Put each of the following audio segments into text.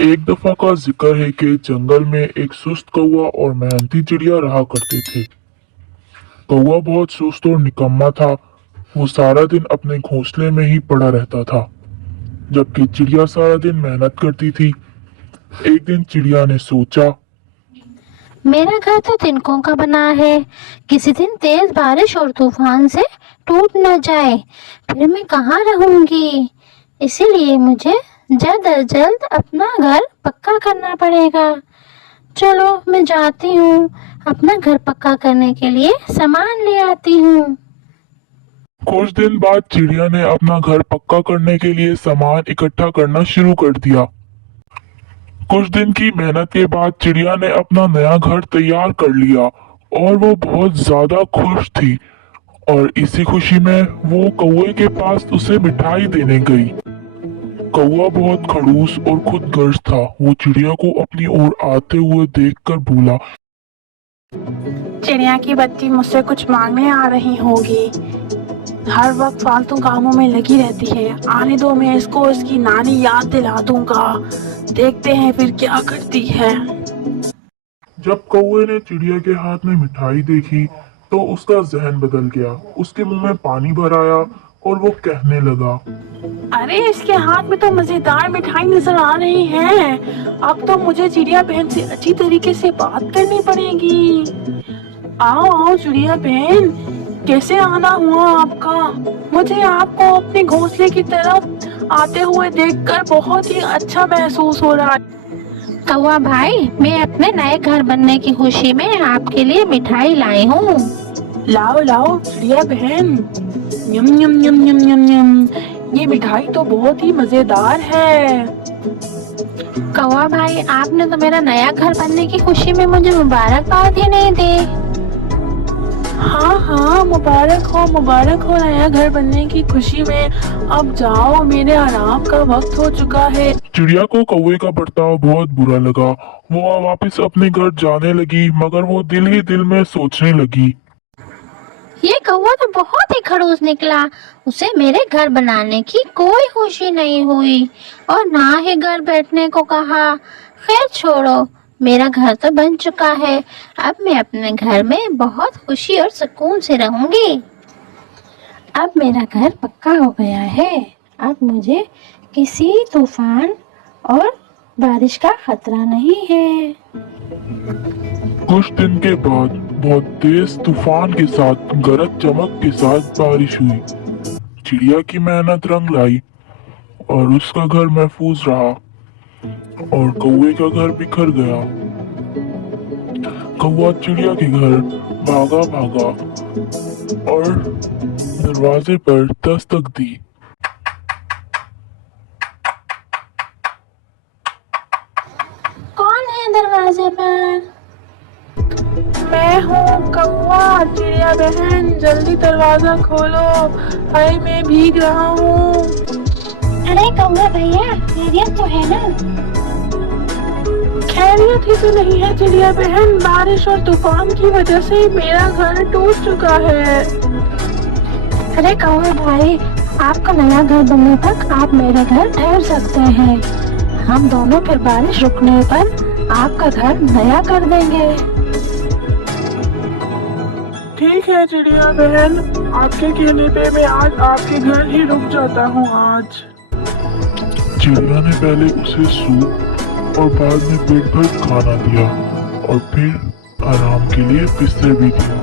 एक दफा का जिक्र है कि जंगल में एक सुस्त कौवा और मेहनती चिड़िया रहा करते थे। कौवा बहुत सुस्त और निकम्मा था। वो सारा दिन अपने घोंसले में ही पड़ा रहता था, जबकि चिड़िया सारा दिन मेहनत करती थी। एक दिन चिड़िया ने सोचा, मेरा घर तो तिनकों का बना है। किसी दिन तेज बारिश और तूफान से टूट न जाए, फिर मैं कहाँ रहूंगी। इसीलिए मुझे जल्द अज जल्द अपना घर पक्का करना पड़ेगा। चलो मैं जाती हूँ, अपना घर पक्का करने के लिए सामान ले आती हूँ। कुछ दिन बाद चिड़िया ने अपना घर पक्का करने के लिए सामान इकट्ठा करना शुरू कर दिया। कुछ दिन की मेहनत के बाद चिड़िया ने अपना नया घर तैयार कर लिया और वो बहुत ज्यादा खुश थी। और इसी खुशी में वो कौवे के पास उसे मिठाई देने गई। कौवा बहुत खड़ूस और खुदगर्ज था। वो चिड़िया को अपनी ओर आते हुए देखकर बोला, चिड़िया की बच्ची मुझसे कुछ मांगने आ रही होगी। हर वक्त फालतू कामों में लगी रहती है। आने दो, मैं इसको इसकी नानी याद दिला दूंगा। देखते हैं फिर क्या करती है। जब कौवे ने चिड़िया के हाथ में मिठाई देखी तो उसका जहन बदल गया। उसके मुंह में पानी भर आया और वो कहने लगा, अरे इसके हाथ में तो मजेदार मिठाई नजर आ रही है। अब तो मुझे चिड़िया बहन से अच्छी तरीके से बात करनी पड़ेगी। आओ आओ चिड़िया बहन, कैसे आना हुआ आपका? मुझे आपको अपने घोंसले की तरफ आते हुए देखकर बहुत ही अच्छा महसूस हो रहा है। कौवा भाई, मैं अपने नए घर बनने की खुशी में आपके लिए मिठाई लाई हूँ। लाओ लाओ चिड़िया बहन, यम यम यम यम यम यम। ये मिठाई तो बहुत ही मजेदार है। कौवा भाई, आपने तो मेरा नया घर बनने की खुशी में मुझे मुबारकबाद ही नहीं दी। हाँ हाँ, मुबारक हो नया घर बनने की खुशी में। अब जाओ, मेरे आराम का वक्त हो चुका है। चिड़िया को कौवे का बर्ताव बहुत बुरा लगा। वो वापस अपने घर जाने लगी, मगर वो दिल ही दिल में सोचने लगी, ये कौवा तो बहुत ही खड़ूस निकला। उसे मेरे घर बनाने की कोई खुशी नहीं हुई और ना ही घर बैठने को कहा। खैर छोड़ो, मेरा घर तो बन चुका है। अब मैं अपने घर में बहुत खुशी और सुकून से रहूंगी। अब मेरा घर पक्का हो गया है। अब मुझे किसी तूफान और बारिश का खतरा नहीं है। कुछ दिन के बाद बहुत तेज तूफान के साथ गरज चमक के साथ बारिश हुई। चिड़िया की मेहनत रंग लाई और उसका घर महफूज रहा और कौवे का घर बिखर गया। कौवा चिड़िया के घर भागा भागा और दरवाजे पर दस्तक दी। कौन है दरवाजे पर? मैं हूँ कौवा। चिड़िया बहन जल्दी दरवाजा खोलो, हाय मैं भीग रहा हूँ। अरे कौवा भैया, खैरियत तो है ना? खैरियत ही तो नहीं है चिड़िया बहन। बारिश और तूफान की वजह से मेरा घर टूट चुका है। अरे कौवे भाई, आपका नया घर बनने तक आप मेरे घर ठहर सकते हैं। हम दोनों फिर बारिश रुकने पर आपका घर नया कर देंगे। ठीक है चिड़िया बहन, आपके कहने पे मैं आज आपके घर ही रुक जाता हूँ आज। चिड़िया ने पहले उसे सूप और बाद में पेट भर खाना दिया और फिर आराम के लिए बिस्तर भी दिया।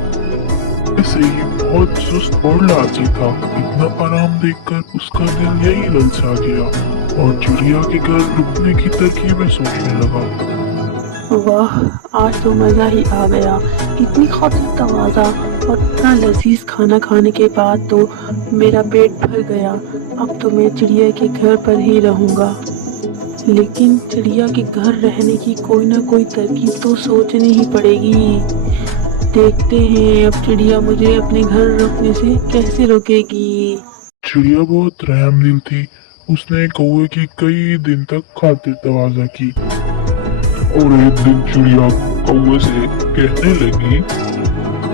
ऐसे ही बहुत सुस्त और लालची था। इतना आराम देखकर उसका दिल यही ललचा गया और चिड़िया के घर रुकने की तरकीबें सोचने लगा। वाह, आज तो मजा ही आ गया। इतनी खातिर तवाज़ा और इतना लजीज खाना खाने के बाद तो मेरा पेट भर गया। अब तो मैं चिड़िया के घर पर ही रहूँगा। लेकिन चिड़िया के घर रहने की कोई ना कोई तरकीब तो सोचनी ही पड़ेगी। देखते हैं अब चिड़िया मुझे अपने घर रखने से कैसे रोकेगी। चिड़िया बहुत रहमदिल थी। उसने कौवे की कई दिन तक खातिर तवाज़ा की और एक दिन चिड़िया कौवे से कहने लगी,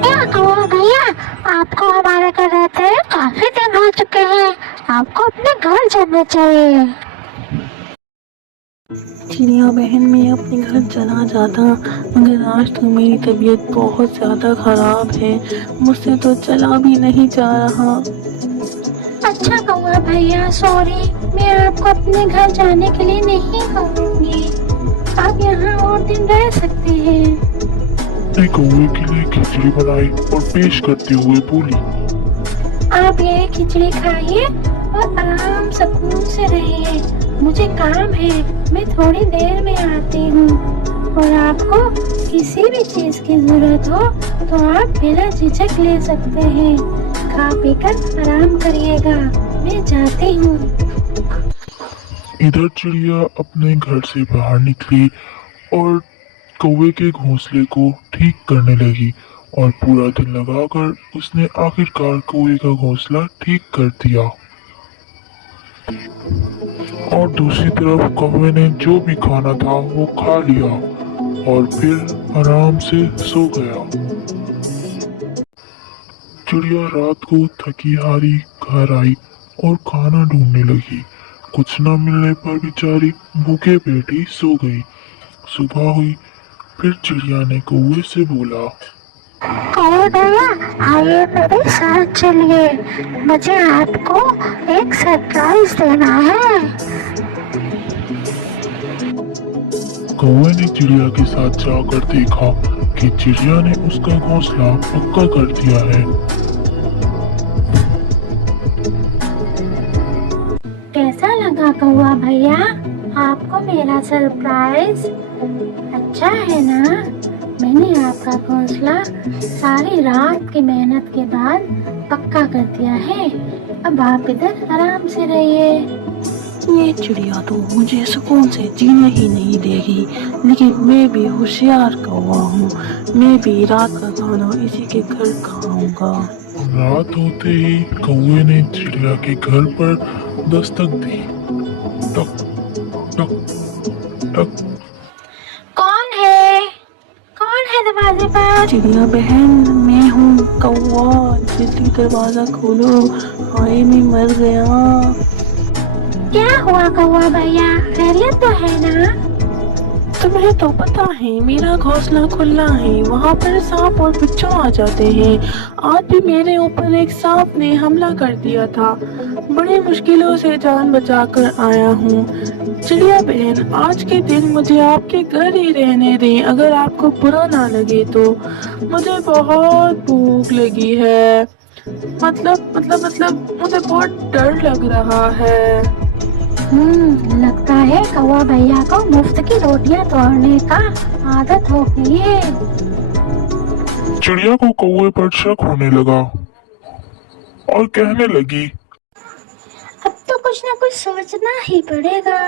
क्या कौवा भैया, आपको हमारे घर रहते हैं काफी दिन हो चुके हैं। आपको अपने घर जाना चाहिए। चिड़िया बहन, मैं अपने घर चला जाता, मगर आज तो मेरी तबीयत बहुत ज़्यादा ख़राब है, मुझसे तो चला भी नहीं जा रहा। अच्छा कौवा भैया, सॉरी, मैं आपको अपने घर जाने के लिए नहीं कहूँगी। आप यहाँ और दिन रह सकते हैं। अपने कौवे के लिए खिचड़ी बनाई और पेश करते हुए बोली, आप ये खिचड़ी खाइए और आराम सुकून से रहिए। मुझे काम है, मैं थोड़ी देर में आती हूँ। और आपको किसी भी चीज की जरूरत हो तो आप बिना झिझक ले सकते हैं। खा पीकर आराम करिएगा, मैं जाती हूँ। इधर चिड़िया अपने घर से बाहर निकली और कौवे के घोंसले को ठीक करने लगी और पूरा दिन लगाकर उसने आखिरकार कौवे का घोंसला ठीक कर दिया। और दूसरी तरफ कौवे ने जो भी खाना था वो खा लिया और फिर आराम से सो गया। चिड़िया रात को थकी हारी घर आई और खाना ढूंढने लगी। कुछ न मिलने पर बेचारी भूखे पेट ही सो गई। सुबह हुई, फिर चिड़िया ने कौवे से बोला, कौवे भैया, आइए मेरे साथ चलिए, मुझे आपको एक सरप्राइज देना है। कौवे ने चिड़िया के साथ जाकर देखा कि चिड़िया ने उसका घोंसला पक्का कर दिया है। कैसा लगा कौवा भैया आपको मेरा सरप्राइज? अच्छा है ना? मैंने आपका घोंसला सारी रात की मेहनत के बाद पक्का कर दिया है। अब आप इधर आराम से रहिए। ये चिड़िया तो मुझे सुकून से जीने ही नहीं देगी, लेकिन मैं भी होशियार कौवा हूँ, मैं भी रात का खाना इसी के घर खाऊंगा। रात होते ही कौवे ने चिड़िया के घर पर दस्तक दी। टक टक टक। कौन है? कौन है दरवाजे पर? चिड़िया बहन, मैं हूँ कौवा, जल्दी दरवाजा खोलो, हाय मैं मर गया। क्या हुआ कौवा भैया, खैरियत तो है ना? तुम्हें तो पता है मेरा घोंसला खुला है, वहाँ पर सांप और बिच्छू आ जाते हैं। आज भी मेरे ऊपर एक सांप ने हमला कर दिया था, बड़ी मुश्किलों से जान बचाकर आया हूँ। चिड़िया बहन, आज के दिन मुझे आपके घर ही रहने दें, अगर आपको बुरा ना लगे तो। मुझे बहुत भूख लगी है, मतलब मुझे बहुत डर लग रहा है। लगता है कौवा भैया को मुफ्त की रोटियां तोड़ने का आदत हो गई है। चिड़िया को कौवे पर शक होने लगा और कहने लगी, अब तो कुछ ना कुछ सोचना ही पड़ेगा।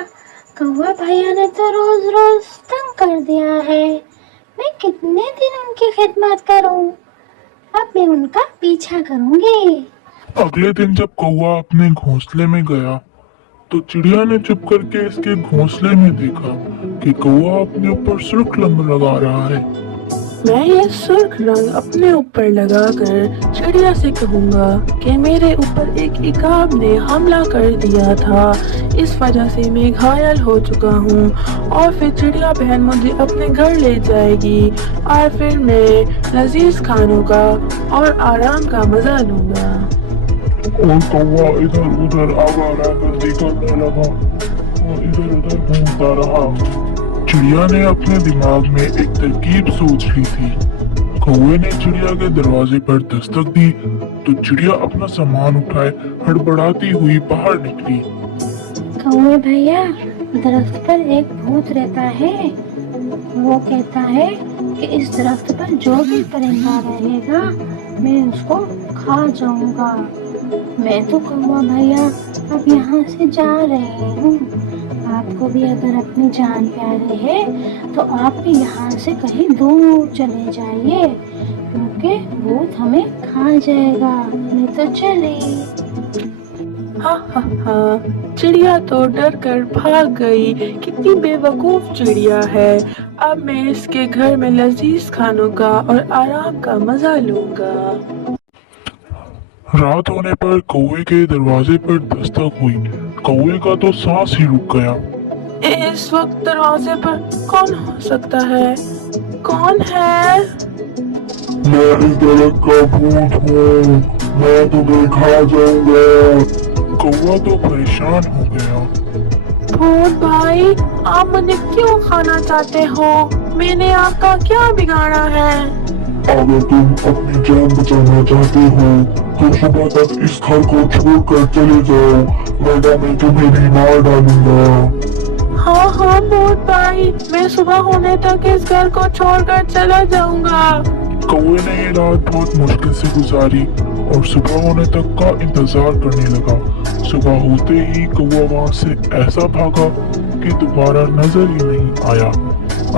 कौवा भैया ने तो रोज रोज तंग कर दिया है, मैं कितने दिन उनकी खिदमत करूं? अब मैं उनका पीछा करूंगी। अगले दिन जब कौवा अपने घोंसले में गया तो चिड़िया ने चुप करके इसके घोंसले में देखा कि कौवा अपने ऊपर सुर्ख रंग लगा रहा है। मैं ये सुर्ख रंग अपने ऊपर लगाकर चिड़िया से कहूँगा कि मेरे ऊपर एक इकाब ने हमला कर दिया था, इस वजह से मैं घायल हो चुका हूँ, और फिर चिड़िया बहन मुझे अपने घर ले जाएगी और फिर मैं लजीज खानों का और आराम का मजा लूँगा। और कौवा इधर उधर आवारा गर्दी करने लगा और इधर उधर घूमता रहा। चिड़िया ने अपने दिमाग में एक तरकीब सोच ली थी। कौवे ने चिड़िया के दरवाजे पर दस्तक दी तो चिड़िया अपना सामान उठाए हड़बड़ाती हुई बाहर निकली। कौवे भैया, दरख्त पर एक भूत रहता है, वो कहता है कि इस दरख्त पर जो भी परिंदा रहेगा मैं उसको खा जाऊंगा। मैं तो कौवा भैया अब यहाँ से जा रही हूँ। आपको भी अगर अपनी जान प्यारी है तो आप भी यहाँ से कहीं दूर चले जाइए, क्योंकि भूत हमें खा जाएगा। मैं तो चली। हा, चिड़िया तो डर कर भाग गई। कितनी बेवकूफ चिड़िया है। अब मैं इसके घर में लजीज खानों का और आराम का मजा लूंगा। रात होने पर कौवे के दरवाजे पर दस्तक हुई। कौवे का तो सांस ही रुक गया। इस वक्त दरवाजे पर कौन हो सकता है? कौन है? मैं इस दरख्त का भूत हूँ, मैं तुम्हें खा जाऊंगा। कौवा तो परेशान हो गया। भूत भाई, आप मुझे क्यों खाना चाहते हो? मैंने आपका क्या बिगाड़ा है? अगर तुम अपनी जान बचाना चाहते हो तो सुबह तक इस घर को छोड़कर चले जाओ, वरना मैं तुम्हें भी मार डालूंगा। हाँ हाँ भूत भाई, मैं सुबह होने तक इस घर को छोड़कर चला जाऊंगा। कौवे ने ये रात बहुत मुश्किल से गुजारी और सुबह होने तक का इंतजार करने लगा। सुबह होते ही कौवा वहां से ऐसा भागा कि दोबारा नजर ही नहीं आया।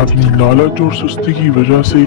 अपनी लालच और सुस्ती की वजह से